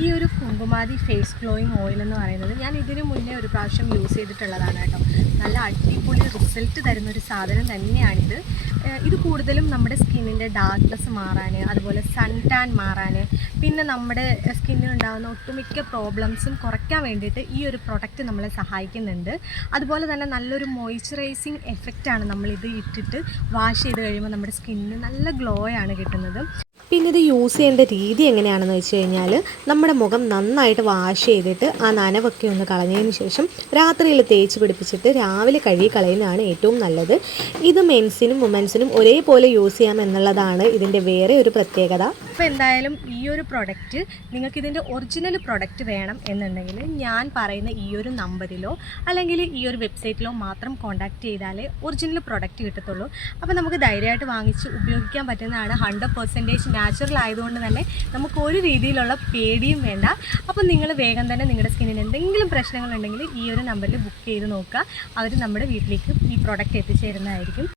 ഈ ഒരു Kumkumadi face glowing oil എന്ന് പറയുന്നത് ഞാൻ ഇതിന് മുന്നേ ഒരു പ്രാവശ്യം യൂസ് ചെയ്തിട്ടുള്ളതാണ് കേട്ടോ. നല്ല അടിപൊളി റിസൾട്ട് തരുന്നൊരു സാധനം തന്നെയാണിത്. ഇത് കൂടുതലും നമ്മുടെ സ്കിന്നിൻ്റെ ഡാർക്ക്നെസ് മാറാൻ, അതുപോലെ സൺ ടാൻ മാറാൻ, പിന്നെ നമ്മുടെ സ്കിന്നിനുണ്ടാകുന്ന ഒട്ടുമിക്ക പ്രോബ്ലംസും കുറയ്ക്കാൻ വേണ്ടിയിട്ട് ഈ ഒരു പ്രൊഡക്റ്റ് നമ്മളെ സഹായിക്കുന്നുണ്ട്. അതുപോലെ തന്നെ നല്ലൊരു മോയ്സ്ചറൈസിങ് എഫക്റ്റാണ് നമ്മളിത് ഇട്ടിട്ട് വാഷ് ചെയ്ത് കഴിയുമ്പോൾ നമ്മുടെ സ്കിന്നിന് നല്ല ഗ്ലോ ആണ് കിട്ടുന്നത്. പിന്നെ ഇത് യൂസ് ചെയ്യേണ്ട രീതി എങ്ങനെയാണെന്ന് വെച്ച് കഴിഞ്ഞാൽ നമ്മുടെ മുഖം നന്നായിട്ട് വാഷ് ചെയ്തിട്ട് ആ നനവൊക്കെ ഒന്ന് കളഞ്ഞതിന് ശേഷം രാത്രിയിൽ തേച്ച് പിടിപ്പിച്ചിട്ട് രാവിലെ കഴുകി കളയുന്നതാണ് ഏറ്റവും നല്ലത്. ഇത് മെൻസിനും വുമൻസിനും ഒരേപോലെ യൂസ് ചെയ്യാം എന്നുള്ളതാണ് ഇതിൻ്റെ വേറെ ഒരു പ്രത്യേകത. അപ്പോൾ എന്തായാലും ഈ ഒരു പ്രൊഡക്റ്റ് നിങ്ങൾക്കിതിൻ്റെ ഒറിജിനൽ പ്രൊഡക്റ്റ് വേണം എന്നുണ്ടെങ്കിൽ ഞാൻ പറയുന്ന ഈ ഒരു നമ്പറിലോ അല്ലെങ്കിൽ ഈ ഒരു വെബ്സൈറ്റിലോ മാത്രം കോൺടാക്റ്റ് ചെയ്താലേ ഒറിജിനൽ പ്രൊഡക്റ്റ് കിട്ടത്തുള്ളൂ. അപ്പോൾ നമുക്ക് ധൈര്യമായിട്ട് വാങ്ങിച്ച് ഉപയോഗിക്കാൻ പറ്റുന്നതാണ്. 100% നാച്ചുറൽ ആയതുകൊണ്ട് തന്നെ നമുക്ക് ഒരു രീതിയിലുള്ള പേടിയും വേണ്ട. അപ്പോൾ നിങ്ങൾ വേഗം തന്നെ നിങ്ങളുടെ സ്കിന്നിന് എന്തെങ്കിലും പ്രശ്നങ്ങളുണ്ടെങ്കിൽ ഈ ഒരു നമ്പറിൽ ബുക്ക് ചെയ്ത് നോക്കുക. അവർ നമ്മുടെ വീട്ടിലേക്ക് ഈ പ്രൊഡക്റ്റ് എത്തിച്ചേരുന്നതായിരിക്കും.